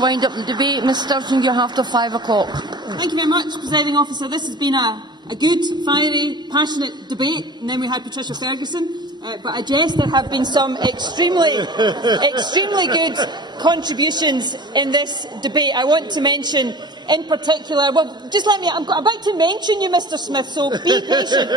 Wind up the debate. Ms Sturgeon, you have to 5 o'clock. Thank you very much, Presiding Officer. This has been a good, fiery, passionate debate, and then we had Patricia Ferguson. But I jest there have been some extremely good contributions in this debate. I want to mention in particular, well, just let me, I'm about to mention you, Mr Smith, so be patient.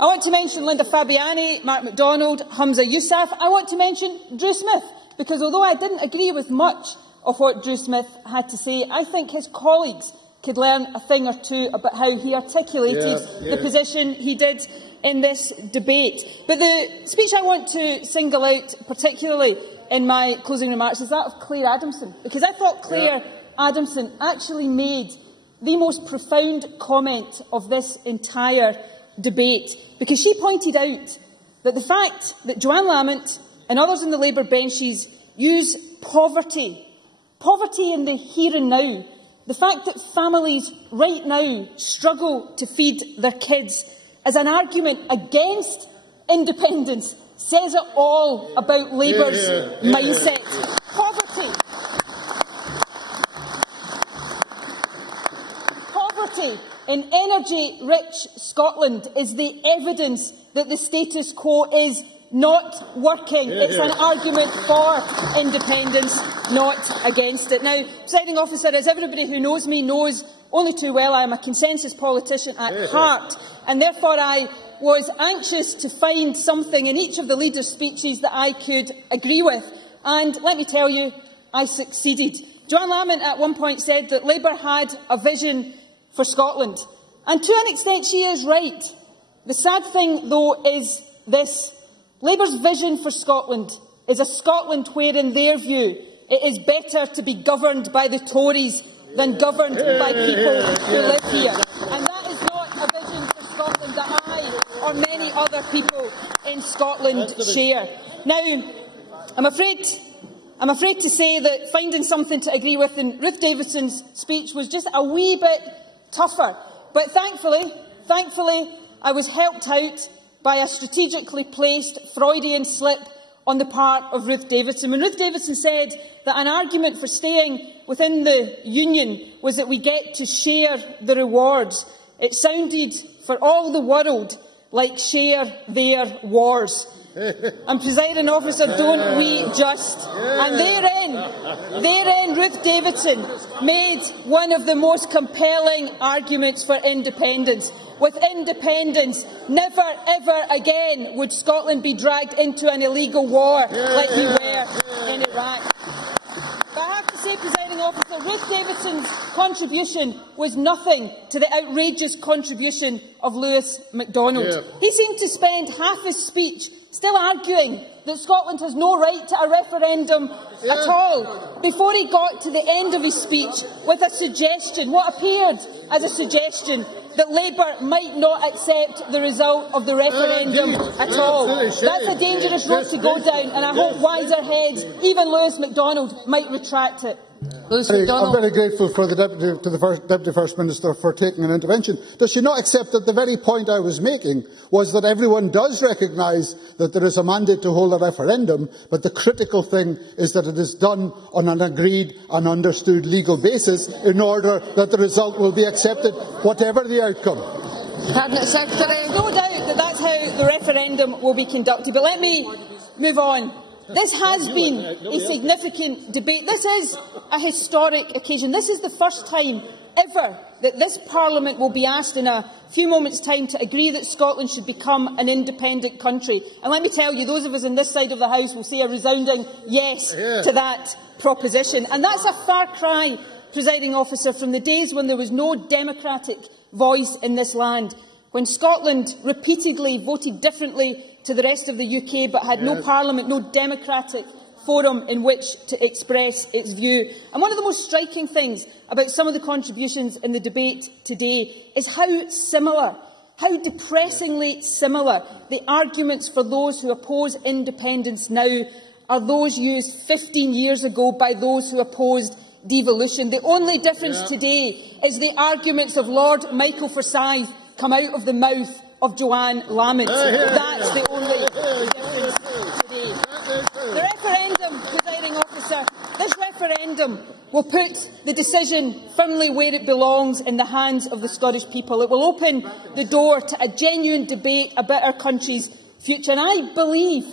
I want to mention Linda Fabiani, Mark MacDonald, Humza Yousaf. I want to mention Drew Smith, because although I didn't agree with much of what Drew Smith had to say, I think his colleagues could learn a thing or two about how he articulated the position he did in this debate. But the speech I want to single out particularly in my closing remarks is that of Claire Adamson, because I thought Claire Adamson actually made the most profound comment of this entire debate, because she pointed out that the fact that Joanne Lamont and others in the Labour benches use poverty in the here and now, the fact that families right now struggle to feed their kids as an argument against independence says it all about Labour's mindset. Poverty in energy-rich Scotland is the evidence that the status quo is not working. It's an argument for independence, not against it. Now, Presiding Officer, as everybody who knows me knows only too well, I am a consensus politician at heart, and therefore I was anxious to find something in each of the leaders' speeches that I could agree with. And let me tell you, I succeeded. Joanne Lamont at one point said that Labour had a vision for Scotland. And to an extent, she is right. The sad thing, though, is this. Labour's vision for Scotland is a Scotland where, in their view, it is better to be governed by the Tories than governed by people who live here. And that is not a vision for Scotland that I or many other people in Scotland share. Now, I'm afraid to say that finding something to agree with in Ruth Davidson's speech was just a wee bit tougher. But thankfully, I was helped out by a strategically placed Freudian slip on the part of Ruth Davidson. When Ruth Davidson said that an argument for staying within the Union was that we get to share the rewards, it sounded for all the world like share their wars. And, Presiding Officer, don't we just? And therein Ruth Davidson made one of the most compelling arguments for independence. With independence, never ever again would Scotland be dragged into an illegal war like we were in Iraq. But I have to say, Presiding Officer, Ruth Davidson's contribution was nothing to the outrageous contribution of Lewis MacDonald. He seemed to spend half his speech still arguing that Scotland has no right to a referendum at all, before he got to the end of his speech with a suggestion, what appeared as a suggestion, that Labour might not accept the result of the referendum at all. That's a dangerous road to go down, and I hope wiser heads, even Lewis MacDonald, might retract it. I'm very grateful for the Deputy First Minister for taking an intervention. Does she not accept that the very point I was making was that everyone does recognise that there is a mandate to hold a referendum, but the critical thing is that it is done on an agreed and understood legal basis in order that the result will be accepted, whatever the outcome? Cabinet Secretary. No doubt that that's how the referendum will be conducted, but let me move on. This has been a significant debate. This is a historic occasion. This is the first time ever that this Parliament will be asked in a few moments' time to agree that Scotland should become an independent country. And let me tell you, those of us on this side of the House will say a resounding yes to that proposition. And that's a far cry, Presiding Officer, from the days when there was no democratic voice in this land, when Scotland repeatedly voted differently to the rest of the UK but had no Parliament, no democratic forum in which to express its view. And one of the most striking things about some of the contributions in the debate today is how similar, how depressingly similar the arguments for those who oppose independence now are those used 15 years ago by those who opposed devolution. The only difference today is the arguments of Lord Michael Forsyth come out of the mouth of Joanne Lamont. That's the only difference today. The referendum, Presiding Officer, Officer, this referendum will put the decision firmly where it belongs, in the hands of the Scottish people. It will open the door to a genuine debate about our country's future. And I believe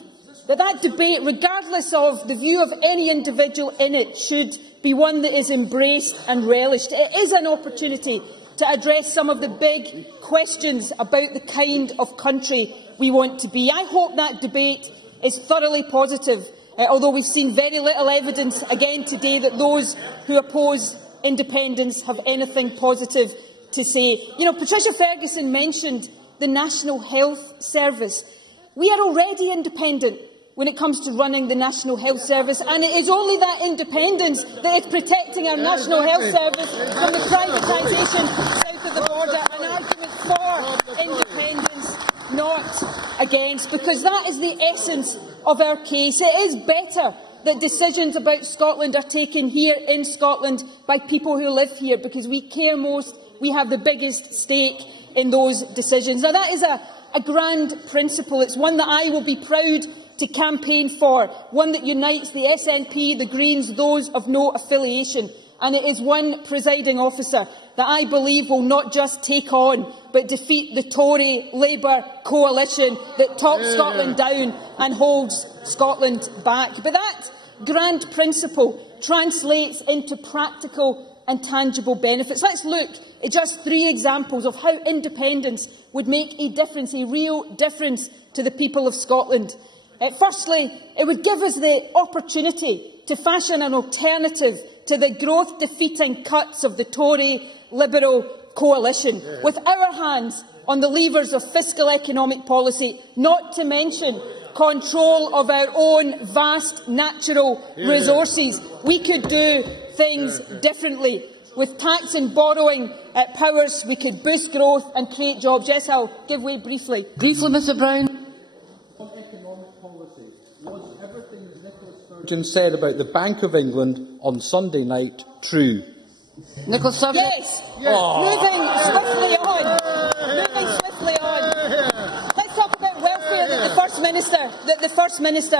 that that debate, regardless of the view of any individual in it, should be one that is embraced and relished. It is an opportunity to address some of the big questions about the kind of country we want to be. I hope that debate is thoroughly positive, although we've seen very little evidence again today that those who oppose independence have anything positive to say. You know, Patricia Ferguson mentioned the National Health Service. We are already independent when it comes to running the National Health Service, and it is only that independence that is protecting our National Health Service from the privatisation south of the border. An argument for independence, not against, because that is the essence of our case. It is better that decisions about Scotland are taken here in Scotland by people who live here, because we care most, we have the biggest stake in those decisions. Now, that is a grand principle. It's one that I will be proud to campaign for, one that unites the SNP, the Greens, those of no affiliation. And it is one, Presiding Officer, that I believe will not just take on but defeat the Tory-Labour coalition that talks Scotland down and holds Scotland back. But that grand principle translates into practical and tangible benefits. Let's look at just 3 examples of how independence would make a difference, a real difference to the people of Scotland. Firstly, it would give us the opportunity to fashion an alternative to the growth-defeating cuts of the Tory-Liberal coalition, with our hands on the levers of fiscal economic policy, not to mention control of our own vast natural resources. We could do things differently. With tax and borrowing powers, we could boost growth and create jobs. Yes, I'll give way briefly. Briefly, Mr Brown. Was everything that Nicola Sturgeon said about the Bank of England on Sunday night true? Nicola Sturgeon. Yes. Moving swiftly on. Let's talk about welfare that the First Minister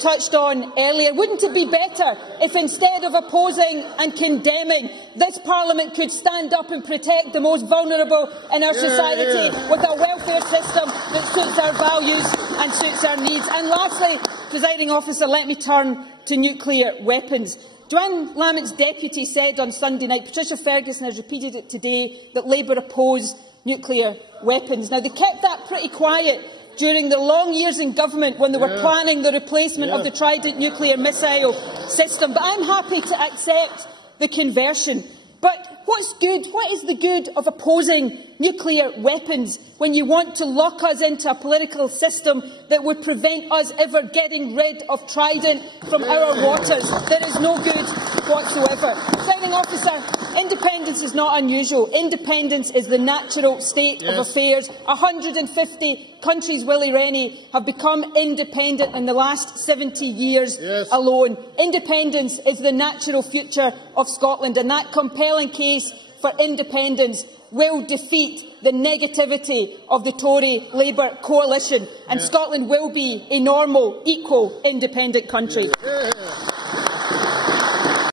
touched on earlier. Wouldn't it be better if, instead of opposing and condemning, this Parliament could stand up and protect the most vulnerable in our society with a welfare system that suits our values and suits our needs? And lastly, Presiding Officer, let me turn to nuclear weapons. Joanne Lamont's deputy said on Sunday night, Patricia Ferguson has repeated it today, that Labour oppose nuclear weapons. Now, they kept that pretty quiet during the long years in government when they were planning the replacement of the Trident nuclear missile system, but I'm happy to accept the conversion. But what's good? What is the good of opposing nuclear weapons when you want to lock us into a political system that would prevent us ever getting rid of Trident from our waters? There is no good whatsoever. Presiding Officer, independence is not unusual. Independence is the natural state of affairs. 150 countries, Willie Rennie, have become independent in the last 70 years alone. Independence is the natural future of Scotland, and that compelling case for independence will defeat the negativity of the Tory-Labour coalition, and Scotland will be a normal, equal, independent country.